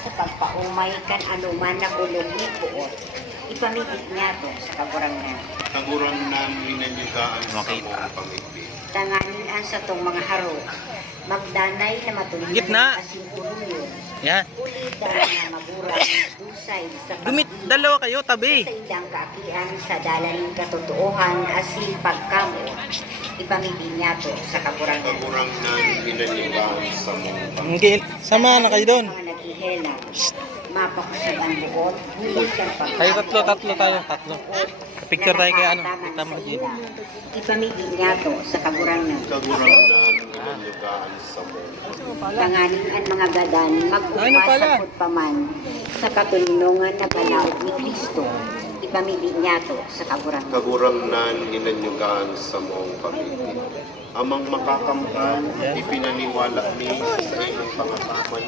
sa pagpaumay kan anuman na kulog ni buot. Ipamigit niya to sa kaburangan. Kagurangan ginanyugaan sa mong pamigbi. Tanganin ang sa tong mga haro. Magdanay na matuloy Gitna. asin puluyo. Yan. Ulida na magurang dusay sa Dalawa kayo, tabi. sa ilang kaakian sa dalaning katotohan asin pagkamo. Ipamigit niya to sa kaburangan. Kagurangan ginanyugaan sa mong pamigbi. Sama na kayo doon. Mga naghihela. Mapakusag ang buot. Bulit ang pagkamo. Kayo tatlo tayo. Picture tayo kay ano, kita mo dito. Ipamigit niya to sa kaburangan. Kagurangan ginanyugaan sa mong pamigbi. Tanganing ang mga gadan Ano mag-ugma pala? sa pagpaman sa katulungan na balaod ni Kristo. Ipamigit niya to sa kaburangan. Kagurangan ginanyugaan sa mong pamigbi. Amang makakamtan, ipinaniwala ni sa inyong pangasaman.